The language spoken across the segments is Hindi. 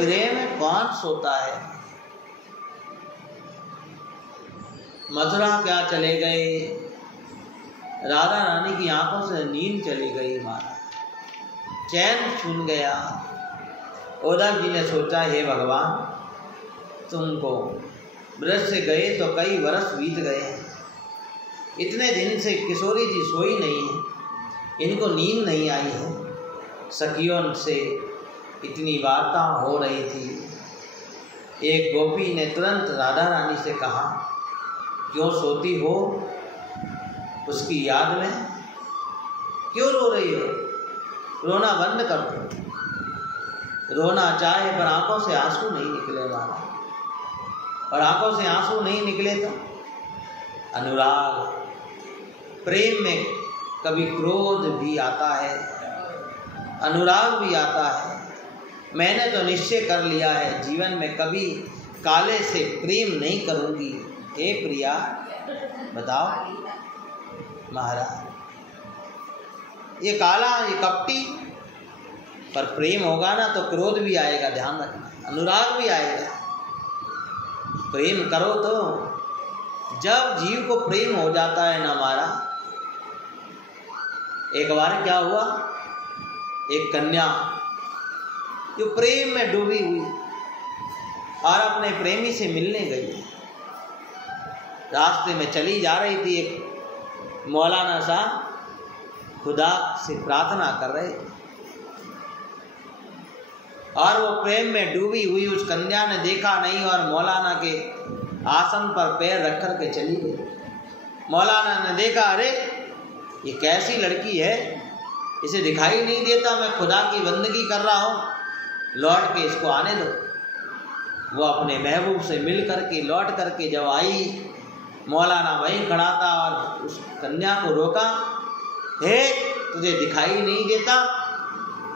गृह में कौन सोता है। मथुरा क्या चले गए, राधा रानी की आंखों से नींद चली गई, मारा चैन छूट गया। उद्धव जी ने सोचा, हे भगवान, तुमको ब्रज से गए तो कई वर्ष बीत गए, इतने दिन से किशोरी जी सोई नहीं है, इनको नींद नहीं आई है। सखियों से इतनी वार्ता हो रही थी। एक गोपी ने तुरंत राधा रानी से कहा, क्यों सोती हो, उसकी याद में क्यों रो रही हो, रोना बंद कर दो। रोना चाहे पर आंखों से आंसू नहीं निकले वाला, और आंखों से आंसू नहीं निकले तो अनुराग, प्रेम में कभी क्रोध भी आता है, अनुराग भी आता है। मैंने तो निश्चय कर लिया है, जीवन में कभी काले से प्रेम नहीं करूंगी। हे प्रिया, बताओ महाराज, ये काला, ये कपटी, पर प्रेम होगा ना तो क्रोध भी आएगा, ध्यान रखना, अनुराग भी आएगा। प्रेम करो तो जब जीव को प्रेम हो जाता है ना मारा। एक बार क्या हुआ, एक कन्या जो प्रेम में डूबी हुई और अपने प्रेमी से मिलने गई, रास्ते में चली जा रही थी, एक मौलाना साहब खुदा से प्रार्थना कर रहे थे और वो प्रेम में डूबी हुई उस कन्या ने देखा नहीं और मौलाना के आसन पर पैर रख कर के चली गई। मौलाना ने देखा, अरे ये कैसी लड़की है, इसे दिखाई नहीं देता, मैं खुदा की बंदगी कर रहा हूँ, लौट के इसको आने दो। वो अपने महबूब से मिल करके लौट करके जब आई, मौलाना वहीं खड़ा था और उस कन्या को रोका, हे तुझे दिखाई नहीं देता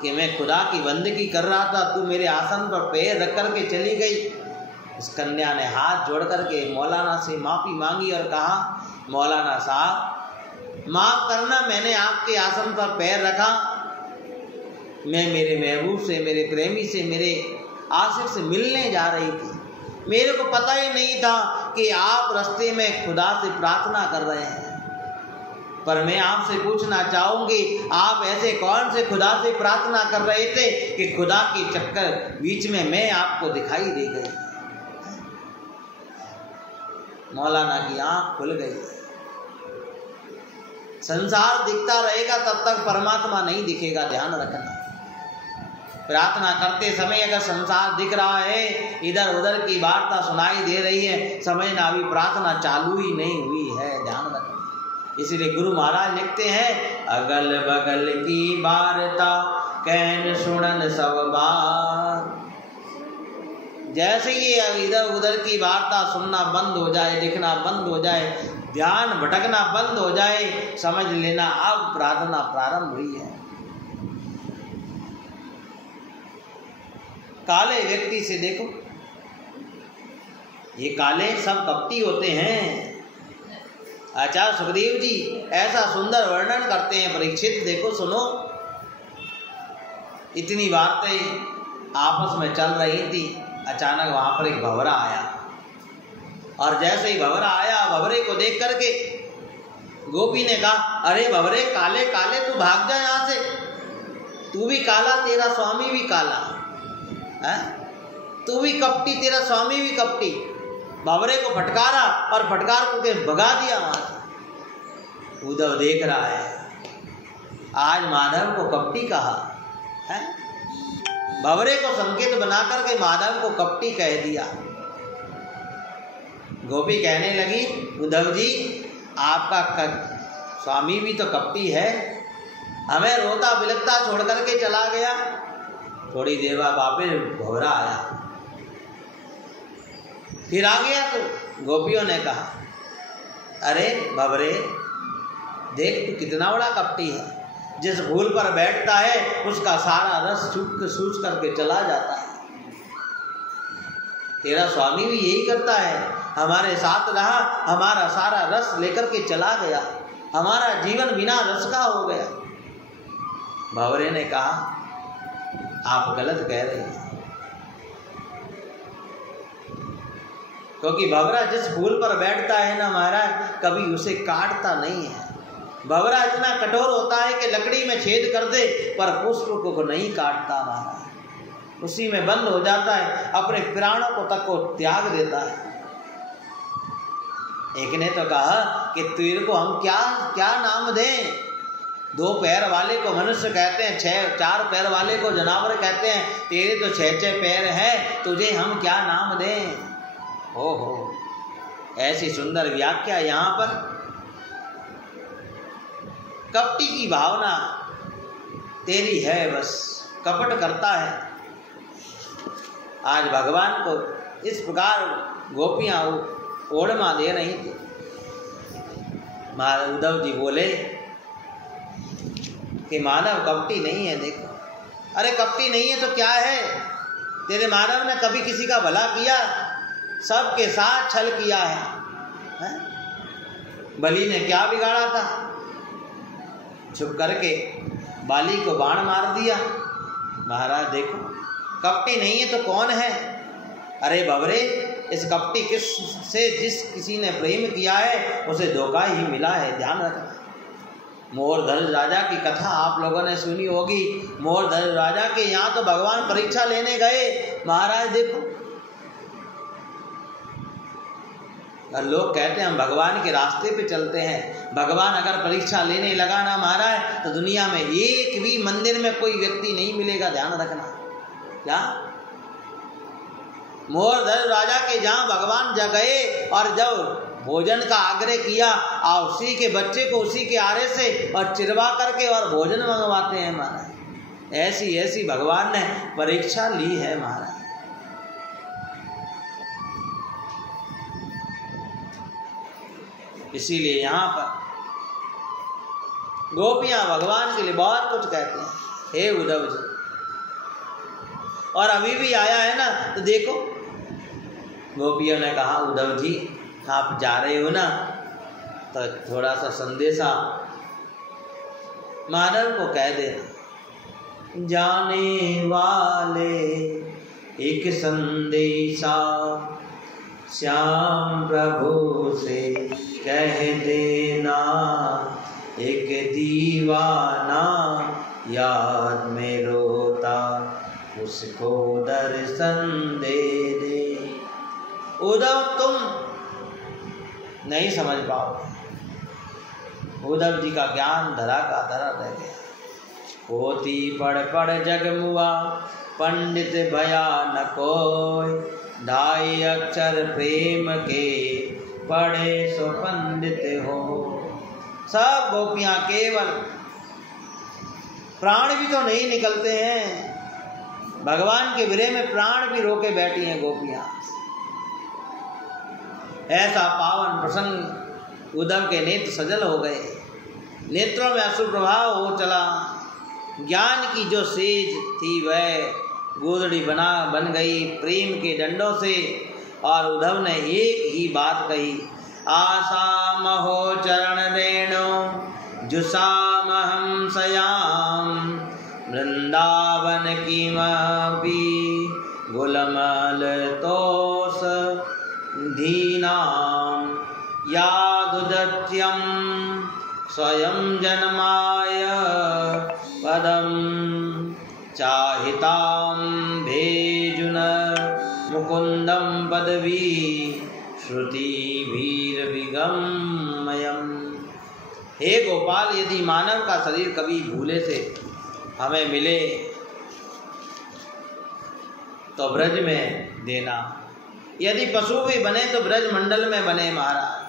कि मैं खुदा की बंदगी कर रहा था, तू मेरे आसन पर पैर रख कर के चली गई। उस कन्या ने हाथ जोड़ करके मौलाना से माफ़ी मांगी और कहा, मौलाना साहब माफ़ करना, मैंने आपके आसन पर पैर रखा, मैं मेरे महबूब से, मेरे प्रेमी से, मेरे आशिक से मिलने जा रही थी, मेरे को पता ही नहीं था कि आप रास्ते में खुदा से प्रार्थना कर रहे हैं। पर मैं आपसे पूछना चाहूँगी, आप ऐसे कौन से खुदा से प्रार्थना कर रहे थे कि खुदा के चक्कर बीच में मैं आपको दिखाई दे गई। मौलाना की आँख खुल गई। संसार दिखता रहेगा तब तक परमात्मा नहीं दिखेगा, ध्यान रखना। प्रार्थना करते समय अगर संसार दिख रहा है, इधर उधर की वार्ता सुनाई दे रही है, समझना अभी प्रार्थना चालू ही नहीं हुई है, ध्यान रखना। इसलिए गुरु महाराज लिखते हैं, अगल बगल की वार्ता कैन सुनन सब बार। जैसे ही इधर उधर की वार्ता सुनना बंद हो जाए, दिखना बंद हो जाए, ध्यान भटकना बंद हो जाए, समझ लेना अब प्रार्थना प्रारंभ हुई है। काले व्यक्ति से देखो, ये काले सब कपटी होते हैं। आचार्य सुखदेव जी ऐसा सुंदर वर्णन करते हैं, परीक्षित देखो सुनो। इतनी बातें आपस में चल रही थी, अचानक वहां पर एक भंवरा आया और जैसे ही भंवरा आया, भंवरे को देख करके गोपी ने कहा, अरे भंवरे काले काले तू भाग जा यहाँ से, तू भी काला, तेरा स्वामी भी काला है, तू भी कपटी, तेरा स्वामी भी कपटी। भंवरे को फटकारा और फटकार को भगा दिया वहां से। उद्धव देख रहा है, आज माधव को कपटी कहा है, भंवरे को संकेत बना करके माधव को कपटी कह दिया। गोपी कहने लगी, उद्धव जी आपका स्वामी भी तो कपटी है, हमें रोता बिलखता छोड़ करके चला गया। थोड़ी देर बाद वापस भंवरा आया, फिर आ गया तो गोपियों ने कहा, अरे भंवरे देख तू कितना बड़ा कपटी है, जिस फूल पर बैठता है उसका सारा रस सूख करके चला जाता है। तेरा स्वामी भी यही करता है, हमारे साथ रहा, हमारा सारा रस लेकर के चला गया, हमारा जीवन बिना रस का हो गया। भंवरे ने कहा, आप गलत कह रहे हैं, क्योंकि भंवरा जिस फूल पर बैठता है ना महाराज, कभी उसे काटता नहीं है। भंवरा इतना कठोर होता है कि लकड़ी में छेद कर दे पर पुष्प को नहीं काटता महाराज, उसी में बंद हो जाता है, अपने प्राणों को तक को त्याग देता है। एक ने तो कहा कि तेरे को हम क्या क्या नाम दें? 2 पैर वाले को मनुष्य कहते हैं, 4 पैर वाले को जानवर कहते हैं, तेरे तो 6 पैर है, तुझे हम क्या नाम दें? हो ऐसी सुंदर व्याख्या यहाँ पर। कपटी की भावना तेरी है, बस कपट करता है। आज भगवान को इस प्रकार गोपियां ओढ़मा दे रही थी। महाराज उद्धव जी बोले कि मानव कपटी नहीं है। देखो, अरे कपटी नहीं है तो क्या है? तेरे मानव ने कभी किसी का भला किया? सबके साथ छल किया है? बलि ने क्या बिगाड़ा था? छुप करके बाली को बाण मार दिया। महाराज देखो, कपटी नहीं है तो कौन है? अरे बबरे, इस कपटी जिस किसी ने प्रेम किया है उसे धोखा ही मिला है, ध्यान रखना। मोरध्वज राजा की कथा आप लोगों ने सुनी होगी। मोरध्वज राजा के यहाँ तो भगवान परीक्षा लेने गए। महाराज देखो, लोग कहते हैं हम भगवान के रास्ते पे चलते हैं। भगवान अगर परीक्षा लेने लगा ना महाराज, तो दुनिया में एक भी मंदिर में कोई व्यक्ति नहीं मिलेगा, ध्यान रखना। क्या? मोरध्वज राजा के जहाँ भगवान गए और जब भोजन का आग्रह किया, और उसी के बच्चे को उसी के आरे से और चिरवा करके और भोजन मंगवाते हैं महाराज। ऐसी ऐसी भगवान ने परीक्षा ली है महाराज। इसीलिए यहाँ पर गोपियां भगवान के लिए बहुत कुछ कहते हैं, हे उद्धव जी। और अभी भी आया है ना, तो देखो गोपियों ने कहा उद्धव जी आप जा रहे हो ना, तो थोड़ा सा संदेशा मानव को कह देना। जाने वाले एक संदेशा श्याम प्रभु से कह देना, एक दीवाना याद में रोता उसको दर्शन दे दे। उद्धव तुम नहीं समझ पाओगे। उद्धव जी का ज्ञान धरा का धरा रह गया। पोती पढ़ पढ़ जग मुआ, पंडित भया न कोय, 2 अक्षर प्रेम के पढ़े सो पंडित हो। सब गोपियां केवल प्राण भी तो नहीं निकलते हैं, भगवान के विरह में प्राण भी रोके बैठी हैं गोपियां। ऐसा पावन प्रसंग, उद्धव के नेत्र सजल हो गए, नेत्रों में अश्रु प्रभाव हो चला। ज्ञान की जो सेज थी वह गोदड़ी बन गई प्रेम के डंडों से। और उद्धव ने एक ही बात कही, आशा महो चरण रेणु जुसाम हम सयाम, वृंदावन की मापी गुलमल तोस धीनाम, यादुदत्यम स्वयं जन्माय पदम, चाहिताम भेजुन मुकुंदम पदवी, श्रुति भीर विगमयम। हे गोपाल, यदि मानव का शरीर कभी भूले से हमें मिले तो ब्रज में देना, यदि पशु भी बने तो ब्रज मंडल में बने महाराज,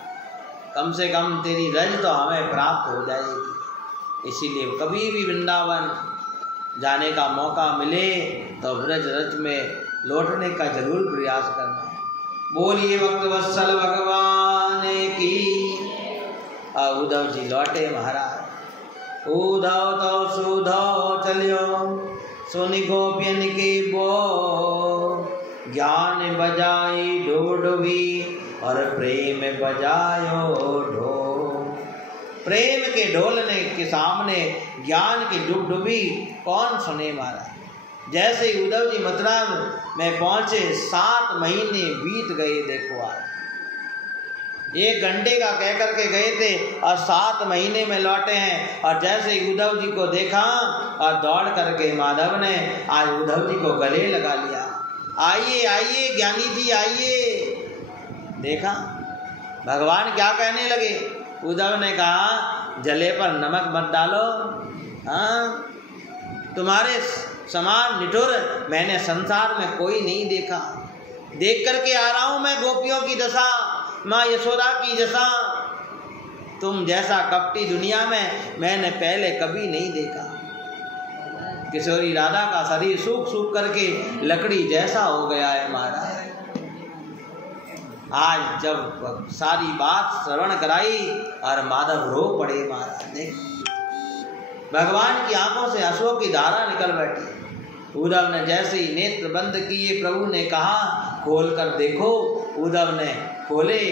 कम से कम तेरी रज तो हमें प्राप्त हो जाएगी। इसीलिए कभी भी वृंदावन जाने का मौका मिले तो ब्रज रज में लौटने का जरूर प्रयास करना। बोलिए भक्त वत्सल भगवान की। उद्धव जी लौटे महाराज। उद्धव तो सुधव चलियो, सुनि गोपियन के बो, ज्ञान बजाई ढोढवी और प्रेम बजायो ढोल। प्रेम के ढोलने के सामने ज्ञान की डुबडुबी कौन सुने महाराज। जैसे उद्धव जी मथुरा में पहुंचे 7 महीने बीत गए। देखो आज 1 घंटे का कह करके गए थे और 7 महीने में लौटे हैं। और जैसे ही उद्धव जी को देखा और दौड़ करके माधव ने आज उद्धव जी को गले लगा लिया। आइए आइए ज्ञानी जी आइए। देखा भगवान क्या कहने लगे। उद्धव ने कहा जले पर नमक मत डालो। हाँ, तुम्हारे समान निठुर मैंने संसार में कोई नहीं देखा। देख करके आ रहा हूं मैं गोपियों की दशा, माँ यशोदा की दशा। तुम जैसा कपटी दुनिया में मैंने पहले कभी नहीं देखा। किशोरी राधा का शरीर सूख सूख करके लकड़ी जैसा हो गया है महाराज। आज जब सारी बात श्रवण कराई और माधव रो पड़े महाराज। देख भगवान की आंखों से आंसुओं की धारा निकल बैठी। उद्धव ने जैसे ही नेत्र बंद किए, प्रभु ने कहा खोल कर देखो। उद्धव ने खोले,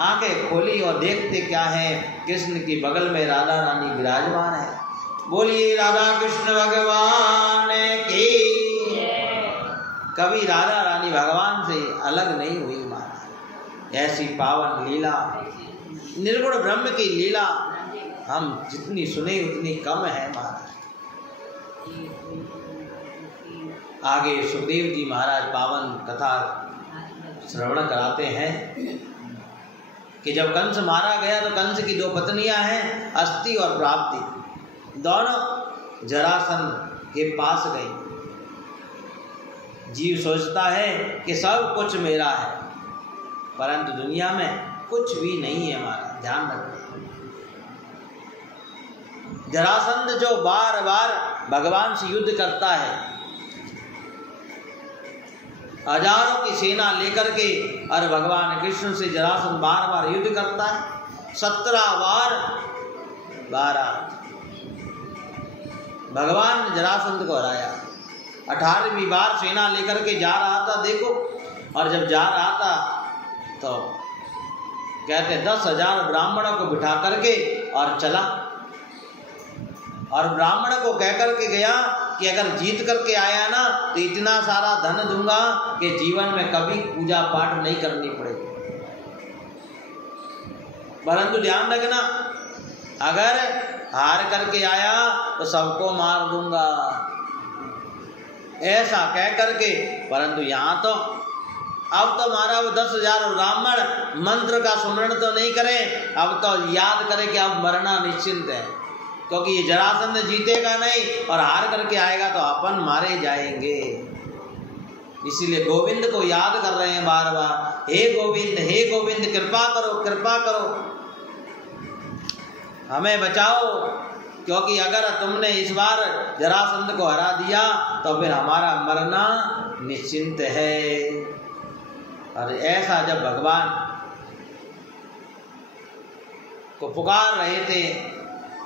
आंखें खोली और देखते क्या है, कृष्ण की बगल में राधा रानी विराजमान है। बोलिए राधा कृष्ण भगवान की। कभी राधा रानी भगवान से अलग नहीं हुई महाराज। ऐसी पावन लीला, निर्गुण ब्रह्म की लीला हम जितनी सुने उतनी कम है महाराज। आगे सुखदेव जी महाराज पावन कथा श्रवण कराते हैं कि जब कंस मारा गया तो कंस की 2 पत्नियां हैं, अस्ति और प्राप्ति। दोनों जरासंध के पास गई। जीव सोचता है कि सब कुछ मेरा है, परंतु दुनिया में कुछ भी नहीं है हमारा। ध्यान रखना। जरासंध जो बार बार भगवान से युद्ध करता है, हजारों की सेना लेकर के, और भगवान कृष्ण से जरासंध बार बार युद्ध करता है। 17 बार 12 भगवान ने जरासंध को हराया। 18वीं बार सेना लेकर के जा रहा था देखो, और जब जा रहा था तो कहते 10,000 ब्राह्मणों को बिठा करके और चला, और ब्राह्मण को कह करके गया कि अगर जीत करके आया ना तो इतना सारा धन दूंगा कि जीवन में कभी पूजा पाठ नहीं करनी पड़ेगी। परंतु ध्यान रखना, अगर हार करके आया तो सबको मार दूंगा, ऐसा कह करके। परंतु यहाँ तो अब तो हमारा वो 10,000 ब्राह्मण मंत्र का सुमरण तो नहीं करें, अब तो याद करें कि अब मरना निश्चिंत है, क्योंकि ये जरासंध जीतेगा नहीं और हार करके आएगा तो अपन मारे जाएंगे। इसीलिए गोविंद को याद कर रहे हैं बार बार, हे गोविंद कृपा करो, कृपा करो, हमें बचाओ, क्योंकि अगर तुमने इस बार जरासंध को हरा दिया तो फिर हमारा मरना निश्चिंत है। और ऐसा जब भगवान को पुकार रहे थे,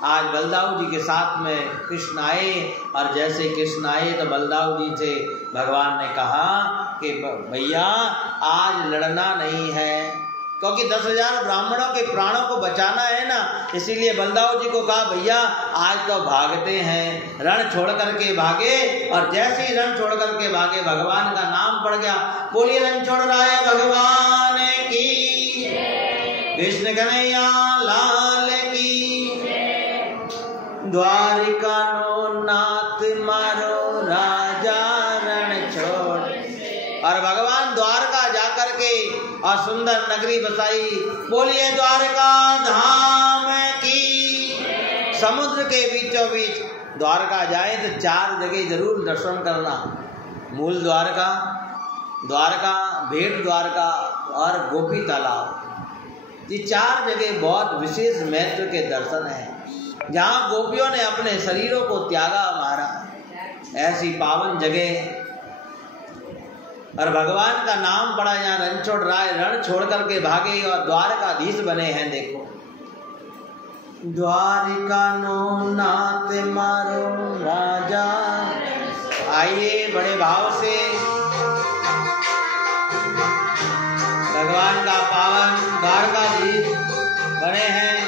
आज बलदाऊ जी के साथ में कृष्ण आए, और जैसे कृष्ण आए तो बलदाऊ जी से भगवान ने कहा कि भैया आज लड़ना नहीं है, क्योंकि 10,000 ब्राह्मणों के प्राणों को बचाना है ना। इसीलिए बलदाऊ जी को कहा भैया आज तो भागते हैं। रण छोड़ करके भागे, और जैसे ही रण छोड़ करके भागे भगवान का नाम पड़ गया। बोलिए रण छोड़ रहा है भगवान की, कृष्ण कन्हैया लाल की। द्वारिका नो नाथ मारो राजा रण छोड़। और भगवान द्वारका जाकर के और सुंदर नगरी बसाई। बोलिए द्वारका धाम की। समुद्र के बीचों बीच द्वारका जाए तो 4 जगह जरूर दर्शन करना। मूल द्वारका, द्वारका, भेंट द्वारका और गोपी तालाब। ये 4 जगह बहुत विशेष महत्व के दर्शन हैं, जहाँ गोपियों ने अपने शरीरों को त्यागा मारा। ऐसी पावन जगह, और भगवान का नाम पड़ा यहाँ रण छोड़ रहा है। रण छोड़ करके भागे और द्वारकाधीश बने हैं। देखो द्वारिका नो नाथ मारो राजा। आइए बड़े भाव से भगवान का पावन द्वारकाधीश बने हैं।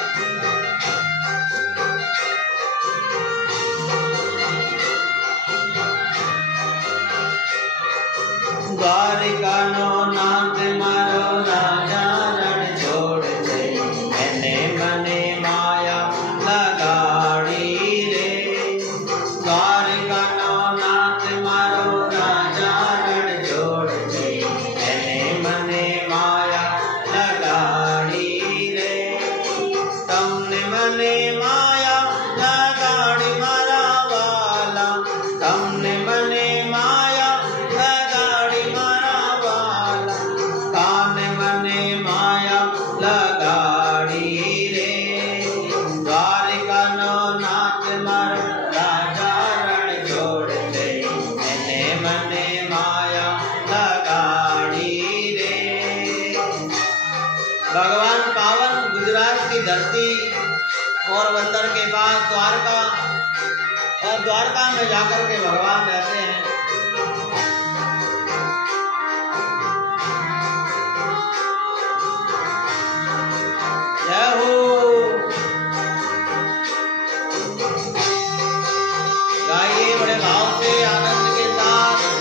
द्वारिका नो नाथ मारो राजा रण छोड़। पोरबंदर के पास द्वारका, और द्वारका में जाकर के भगवान रहते हैं। जय हो, गाइए बड़े भाव से आनंद के साथ।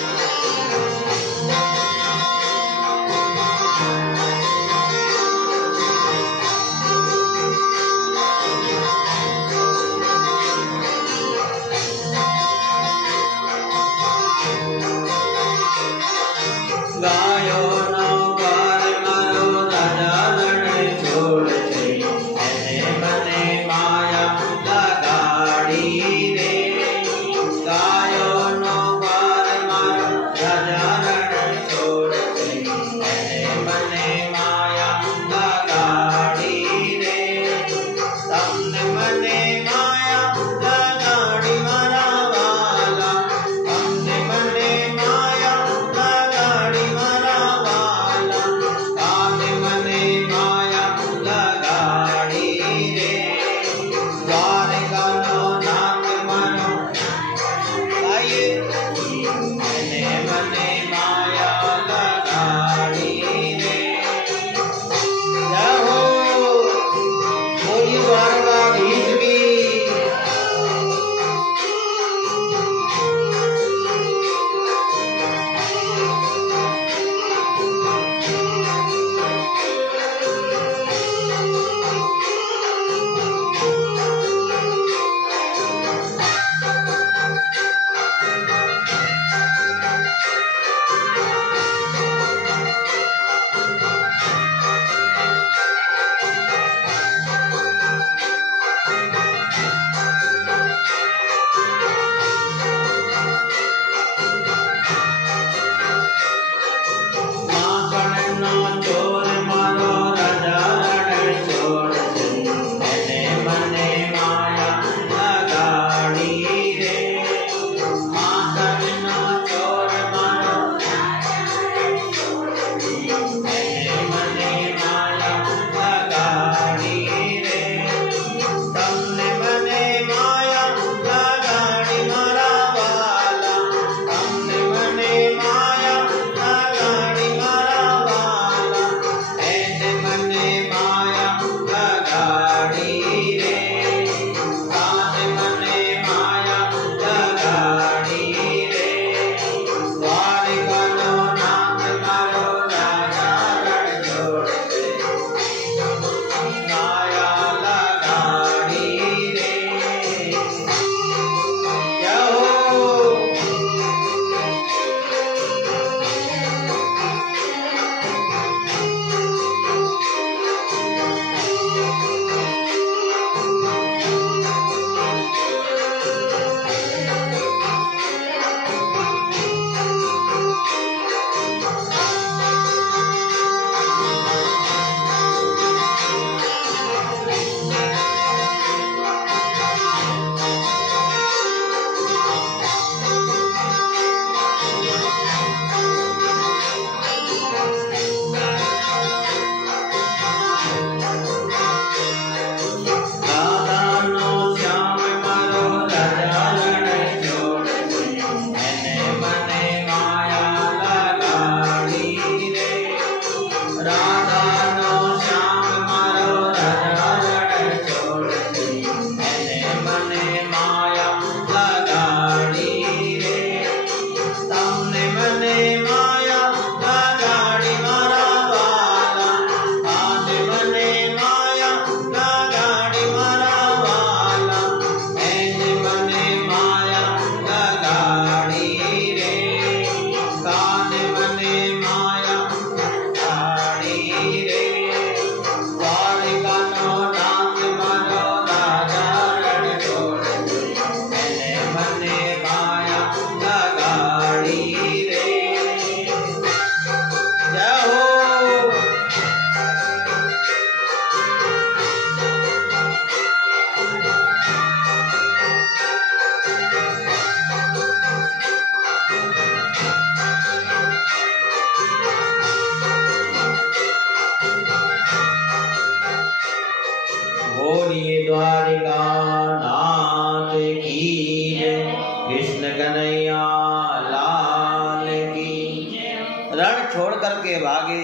रण छोड़ करके भागे,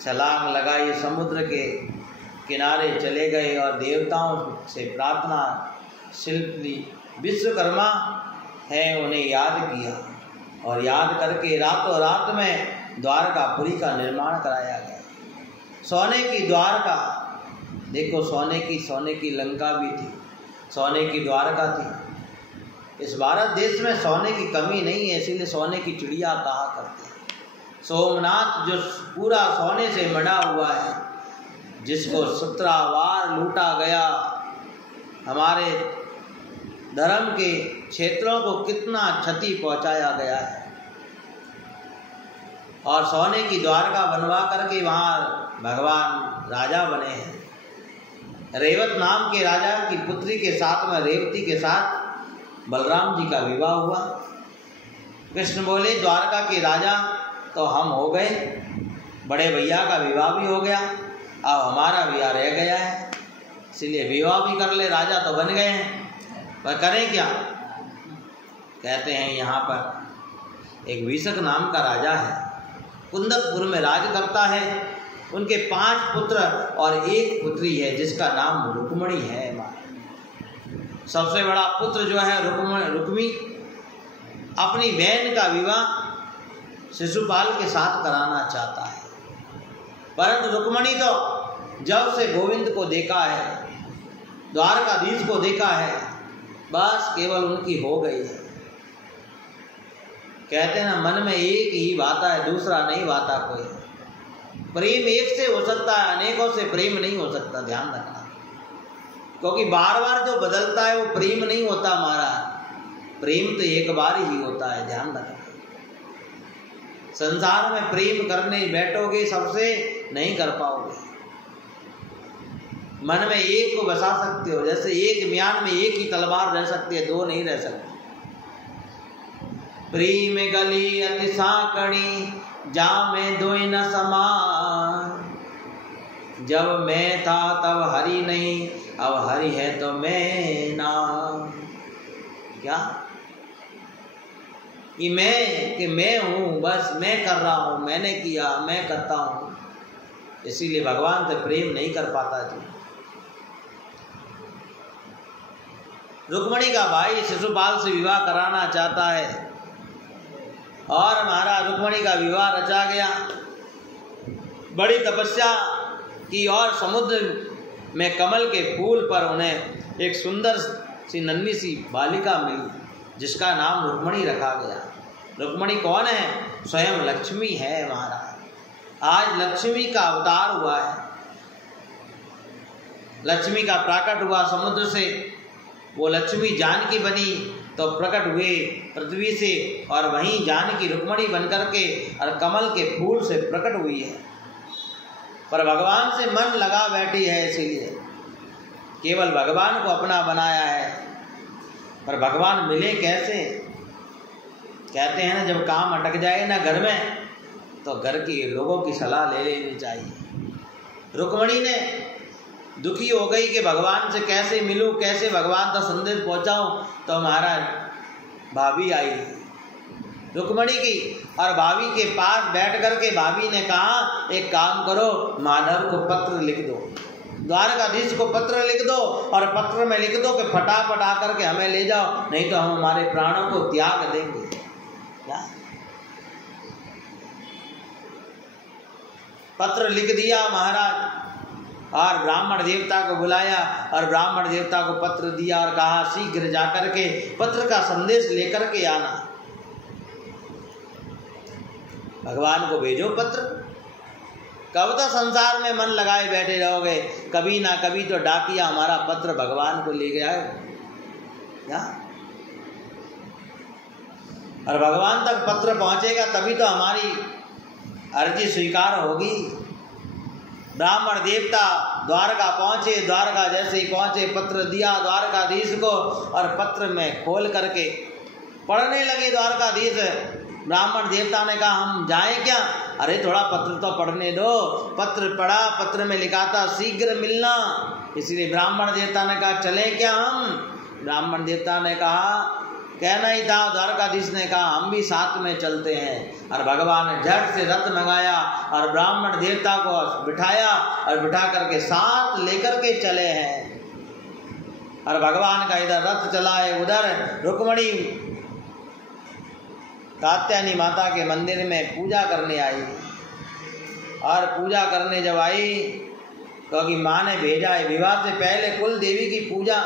छलांग लगाई, समुद्र के किनारे चले गए और देवताओं से प्रार्थना शिल्प ली। विश्वकर्मा है उन्हें याद किया और याद करके रातों रात में द्वारकापुरी का निर्माण कराया गया। सोने की द्वारका, देखो सोने की लंका भी थी, सोने की द्वारका थी। इस भारत देश में सोने की कमी नहीं है, इसीलिए सोने की चिड़िया कहा करते हैं। सोमनाथ जो पूरा सोने से मढ़ा हुआ है, जिसको 17 बार लूटा गया, हमारे धर्म के क्षेत्रों को कितना क्षति पहुंचाया गया है। और सोने की द्वारका बनवा करके वहाँ भगवान राजा बने हैं। रेवत नाम के राजा की पुत्री के साथ में, रेवती के साथ बलराम जी का विवाह हुआ। कृष्ण बोले द्वारका के राजा तो हम हो गए, बड़े भैया का विवाह भी हो गया, अब हमारा विवाह रह गया है, इसलिए विवाह भी कर ले, राजा तो बन गए हैं, पर करें क्या। कहते हैं यहाँ पर एक विशक नाम का राजा है, कुंदकपुर में राज करता है। उनके 5 पुत्र और 1 पुत्री है, जिसका नाम रुक्मणी है। सबसे बड़ा पुत्र जो है रुक्मी अपनी बहन का विवाह शिशुपाल के साथ कराना चाहता है, परंतु रुक्मणी तो जब से गोविंद को देखा है, द्वारकाधीश को देखा है, बस केवल उनकी हो गई है। कहते हैं ना, मन में एक ही भाता है, दूसरा नहीं भाता कोई। प्रेम एक से हो सकता है, अनेकों से प्रेम नहीं हो सकता, ध्यान रखना। क्योंकि बार बार जो बदलता है वो प्रेम नहीं होता महाराज, प्रेम तो एक बार ही होता है, ध्यान रखना। संसार में प्रेम करने बैठोगे सबसे नहीं कर पाओगे। मन में एक को बसा सकते हो, जैसे एक म्यान में एक ही तलवार रह सकती है, 2 नहीं रह सकती। प्रेम गली अति साकड़ी, जा में दोई न समान। जब मैं था तब हरि नहीं, अब हरि है तो मैं ना। क्या कि मैं हूँ, बस मैं कर रहा हूँ, मैंने किया, मैं करता हूँ, इसीलिए भगवान से प्रेम नहीं कर पाता जी। रुक्मणी का भाई शिशुपाल से विवाह कराना चाहता है और महाराज रुक्मणी का विवाह रचा गया। बड़ी तपस्या की और समुद्र में कमल के फूल पर उन्हें एक सुंदर सी नन्ही सी बालिका मिली, जिसका नाम रुक्मणी रखा गया। रुक्मणी कौन है? स्वयं लक्ष्मी है महाराज। आज लक्ष्मी का अवतार हुआ है, लक्ष्मी का प्राकट हुआ समुद्र से। वो लक्ष्मी जानकी बनी तो प्रकट हुए पृथ्वी से, और वहीं जानकी रुक्मणी बन करके और कमल के फूल से प्रकट हुई है। पर भगवान से मन लगा बैठी है, इसीलिए केवल भगवान को अपना बनाया है। पर भगवान मिले कैसे? कहते हैं ना, जब काम अटक जाए ना घर में, तो घर के लोगों की सलाह ले लेनी चाहिए। रुक्मणी ने दुखी हो गई कि भगवान से कैसे मिलूं, कैसे भगवान तक संदेश पहुंचाऊं, तो महाराज भाभी आई रुक्मणी की, और भाभी के पास बैठ करके भाभी ने कहा, एक काम करो, माधव को पत्र लिख दो, द्वारकाधीश को पत्र लिख दो, और पत्र में लिख दो कि फटाफट आकर के हमें ले जाओ, नहीं तो हम हमारे प्राणों को त्याग देंगे। क्या? पत्र लिख दिया महाराज, और ब्राह्मण देवता को बुलाया और ब्राह्मण देवता को पत्र दिया और कहा, शीघ्र जाकर के पत्र का संदेश लेकर के आना, भगवान को भेजो पत्र। कब तक संसार में मन लगाए बैठे रहोगे? कभी ना कभी तो डाकिया हमारा पत्र भगवान को ले गया क्या? और भगवान तक पत्र पहुंचेगा तभी तो हमारी अर्जी स्वीकार होगी। ब्राह्मण देवता द्वारका पहुंचे, द्वारका जैसे ही पहुंचे पत्र दिया द्वारकाधीश को, और पत्र में खोल करके पढ़ने लगे द्वारकाधीश। ब्राह्मण देवता ने कहा, हम जाएं क्या? अरे थोड़ा पत्र तो पढ़ने दो। पत्र पढ़ा, पत्र में लिखा था शीघ्र मिलना, इसलिए ब्राह्मण देवता ने कहा, चले क्या हम? ब्राह्मण देवता ने कहा कहना ही था, द्वारकाधीश ने कहा हम भी साथ में चलते हैं। और भगवान ने झट से रथ मंगाया और ब्राह्मण देवता को बिठाया और बिठा करके साथ लेकर के चले हैं। और भगवान का इधर रथ चला है, उधर रुक्मणी कात्यायनी माता के मंदिर में पूजा करने आई। और पूजा करने जब आई, क्योंकि माँ ने भेजा है, विवाह से पहले कुल देवी की पूजा,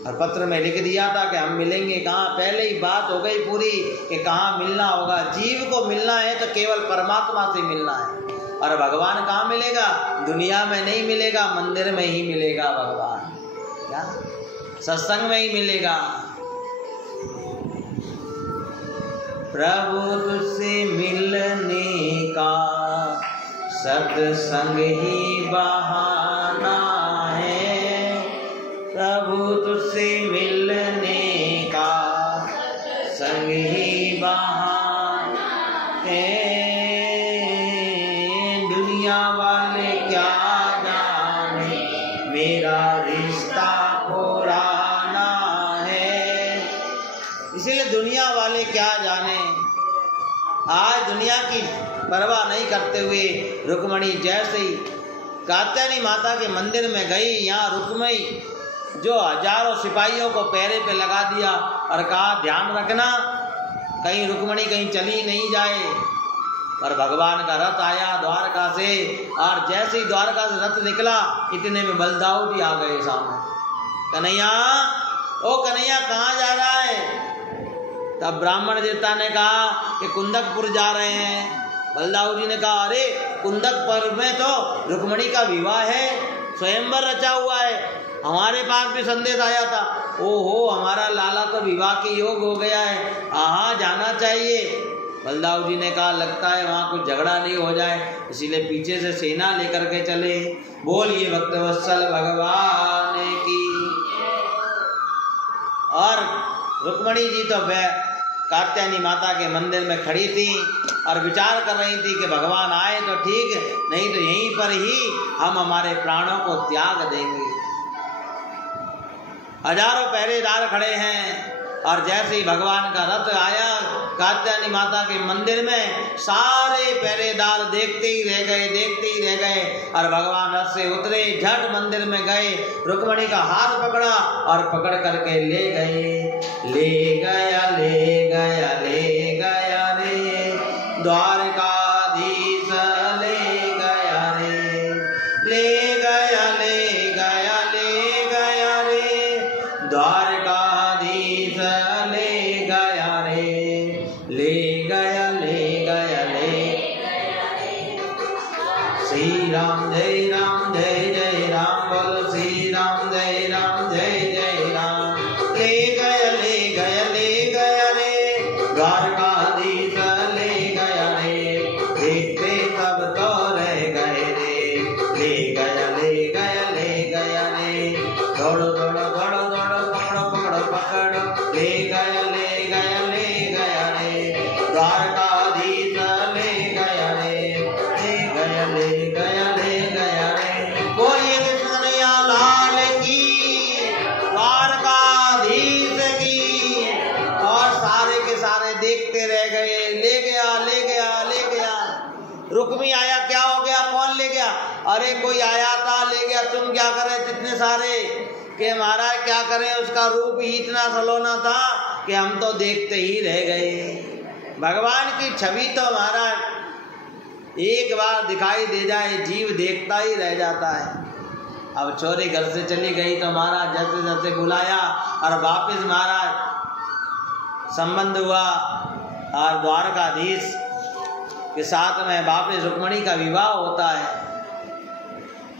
और पत्र में लिख दिया था कि हम मिलेंगे कहाँ। पहले ही बात हो गई पूरी कि कहाँ मिलना होगा। जीव को मिलना है तो केवल परमात्मा से मिलना है। और भगवान कहाँ मिलेगा? दुनिया में नहीं मिलेगा, मंदिर में ही मिलेगा भगवान। क्या? सत्संग में ही मिलेगा। प्रभु तुझसे मिलने का सत्संग ही बहाना है। प्रभु तुझसे मिलने का संग ही बहाना है। दुनिया वाले क्या जाने मेरा रिश्ता पुराना है। इसीलिए दुनिया वाले क्या जाने। आज दुनिया की परवाह नहीं करते हुए रुक्मणी जैसे ही कात्यायनी माता के मंदिर में गई, यहाँ रुक्मणी जो हजारों सिपाहियों को पैरे पे लगा दिया और कहा ध्यान रखना कहीं रुक्मणी कहीं चली नहीं जाए। पर भगवान का रथ आया द्वारका से, और जैसे ही द्वारका से रथ निकला इतने में बलदाऊ जी आ गए सामने। कन्हैया, ओ कन्हैया कहाँ जा रहा है? तब ब्राह्मण देवता ने कहा कि कुंदकपुर जा रहे हैं। बलदाऊ जी ने कहा अरे कुंदकपुर में तो रुक्मणी का विवाह है, स्वयंवर रचा हुआ है, हमारे पास भी संदेश आया था। ओहो, हमारा लाला तो विवाह के योग हो गया है, हाँ जाना चाहिए। बलदाऊ जी ने कहा लगता है वहाँ कुछ झगड़ा नहीं हो जाए, इसीलिए पीछे से सेना लेकर के चले। बोलिए भक्तवत्सल भगवान की। और रुक्मणी जी तो कात्यायनी माता के मंदिर में खड़ी थी और विचार कर रही थी कि भगवान आए तो ठीक, नहीं तो यहीं पर ही हम हमारे प्राणों को त्याग देंगे। हजारों पहरेदार खड़े हैं, और जैसे ही भगवान का रथ आया कात्यायनी माता के मंदिर में, सारे पहरेदार देखते ही रह गए, देखते ही रह गए। और भगवान रथ से उतरे, झट मंदिर में गए, रुक्मणी का हाथ पकड़ा और पकड़ करके ले गए। ले गया ले गया ले गया रे द्वारकाधीश ले गया रे। ले गया ले गया ले गया रे द्वारकाधीश ले गया रे। ले गया ले गया ले। श्री राम जय राम जय जय राम, बोल श्री राम जय राम जय जय राम। ले गया ले गया ले गया रे द्वारकाधीश ले गया रे। देखते सब तो रह गए रे। ले गया ले गया ले गया रे। दौड़ो दौड़ो दौड़ो दौड़ो पकड़ो पकड़ो पकड़ो। ले गया ले गया ले गया रे द्वारकाधीश ले गया रे। ले गया ले गया ले गया रे। बोलिए कृष्णैया लाल की, द्वारकाधीश की। और सारे के सारे देखते रह गए। ले गया ले गया ले गया। रुक्मी आया, क्या हो गया, कौन ले गया? अरे कोई आया था ले गया। तुम क्या करे इतने सारे? कि महाराज क्या करें, उसका रूप ही इतना सलोना था कि हम तो देखते ही रह गए। भगवान की छवि तो महाराज एक बार दिखाई दे जाए जीव देखता ही रह जाता है। अब छोरी घर से चली गई तो महाराज जैसे जैसे बुलाया और वापिस महाराज संबंध हुआ, और द्वारकाधीश के साथ में वापिस रुक्मणी का विवाह होता है।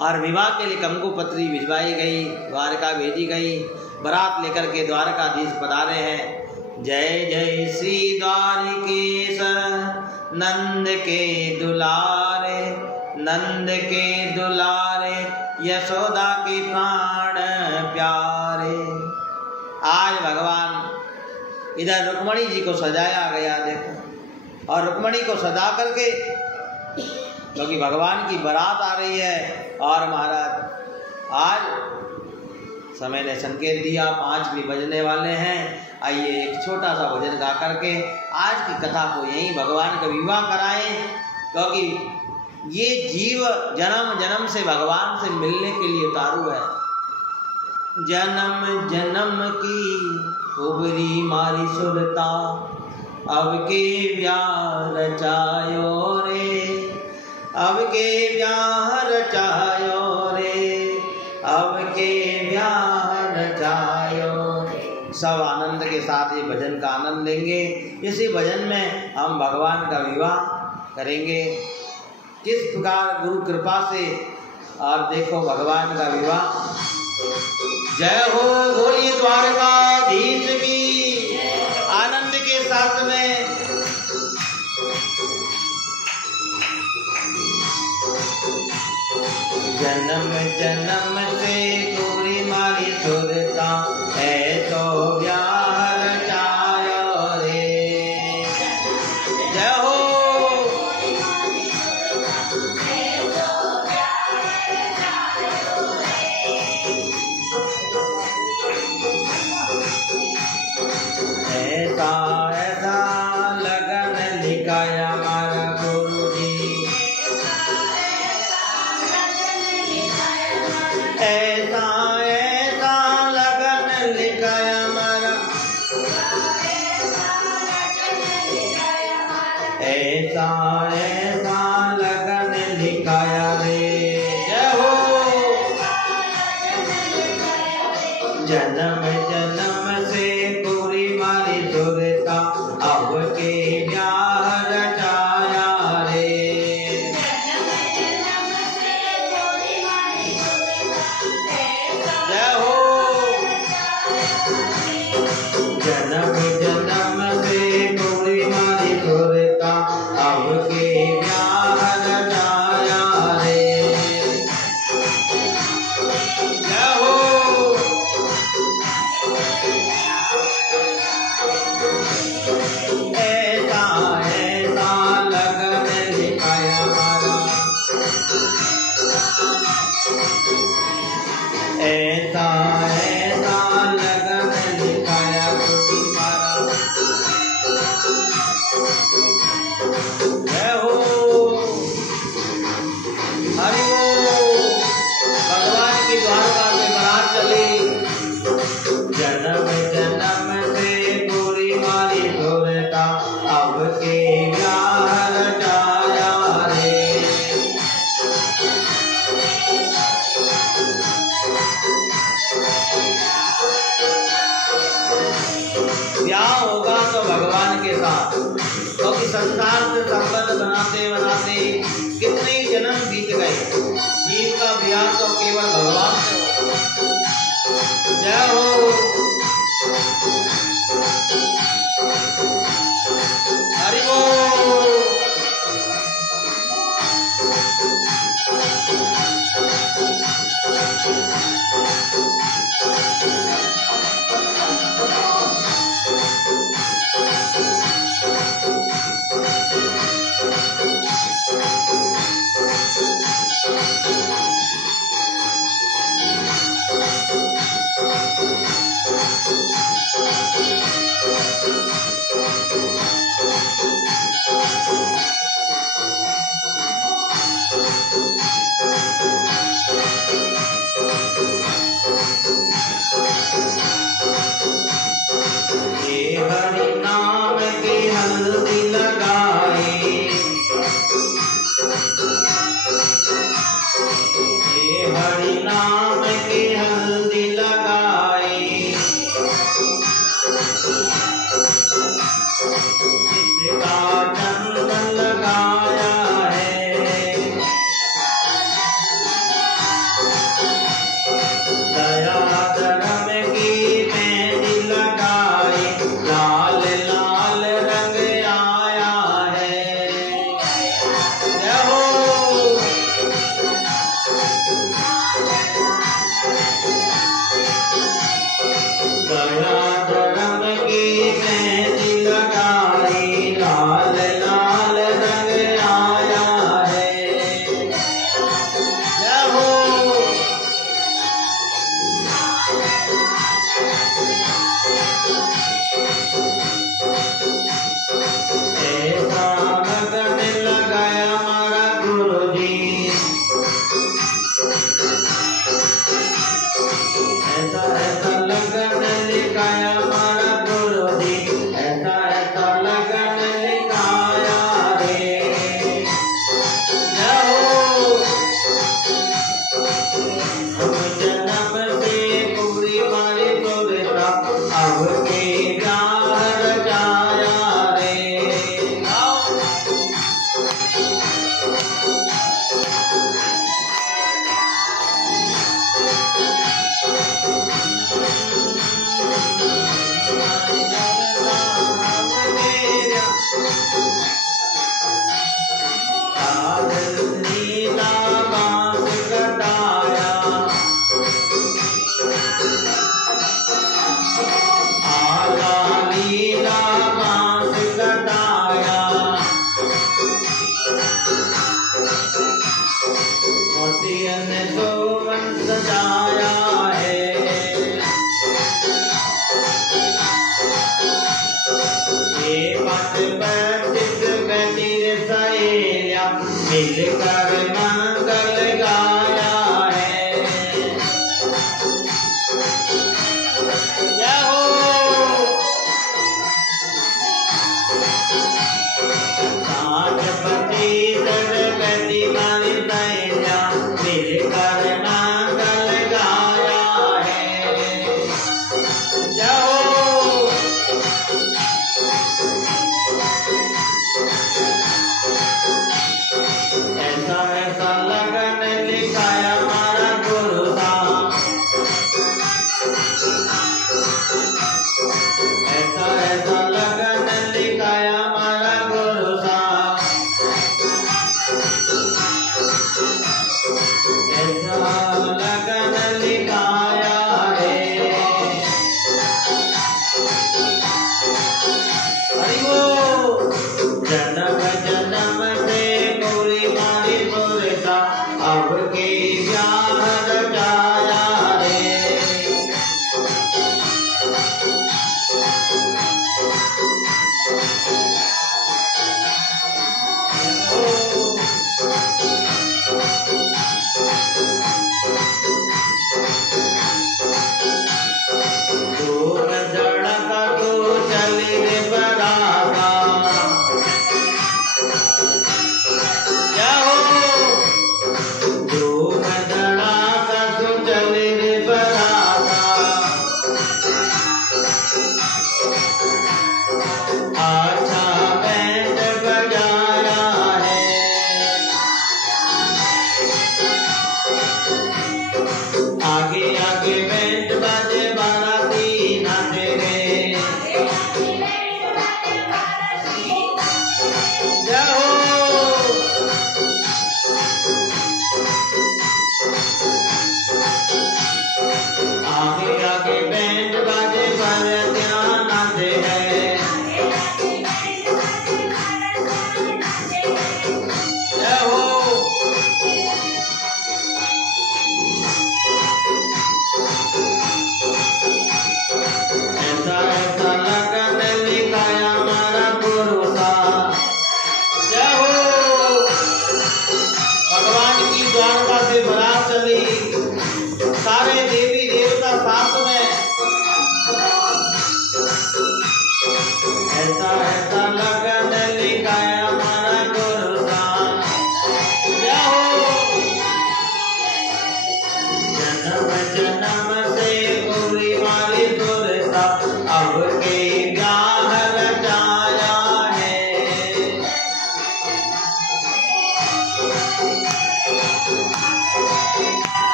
और विवाह के लिए कंकु पत्री भिजवाई गई, द्वारका भेजी गई। बारात लेकर के द्वारकाधीश पधारे हैं। जय जय श्री द्वारिकेश नंद के दुलारे, नंद के दुलारे यशोदा के प्राण प्यारे। आज भगवान इधर रुक्मणी जी को सजाया गया, देखो। और रुक्मणी को सजा करके, क्योंकि भगवान की बारात आ रही है, और महाराज आज समय ने संकेत दिया 5 भी बजने वाले हैं। आइए एक छोटा सा भजन गा करके आज की कथा को यहीं भगवान का विवाह कराएं, क्योंकि ये जीव जन्म जन्म से भगवान से मिलने के लिए तारू है। जन्म जन्म की उबरी मारी सुरता, अब के ब्याह रचायो रे, अब के ब्याह रचायो रे, अब के ब्याह रचायो। सब आनंद के साथ ये भजन का आनंद लेंगे। इसी भजन में हम भगवान का विवाह करेंगे किस प्रकार गुरु कृपा से। और देखो भगवान का विवाह। जय हो बोलिए द्वारकाधीश की। आनंद के साथ में जन्म जन्म से गोरी मारी सुरता, ऐसो ब्याह रचायो रे। जय हो। ऐसा ऐसा लगन लिखाया हमारा गुरु जी, ऐसा ऐसा लगन लिखाया हमारा, ऐसा ऐसा लगन लिखाया रे। जय हो। जन्म जन्म से गोरी मारी सुरता, अब के ब्याह रचाया रे। जय हो। जन्म जन्म से गोरी मारी सुरता, अब के ब्याह रचाया रे। जय हो। ऐसा ऐसा लगन लिखाया हमारा, ऐसा ऐसा लगन लिखाया तुम्हारा। जय हो। हरि बोल। भगवान की द्वारका से बारात चली। जन्म जन्म से गोरी मारी सुरता, अब के ब्याह रचाया रे। ब्याह होगा तो भगवान के साथ, क्योंकि संसार से संबंध बनाते बनाते कितने ही जन्म बीत गए। जीव का ब्याह तो केवल भगवान से होगा। जय हो। हरि बोल। मिल का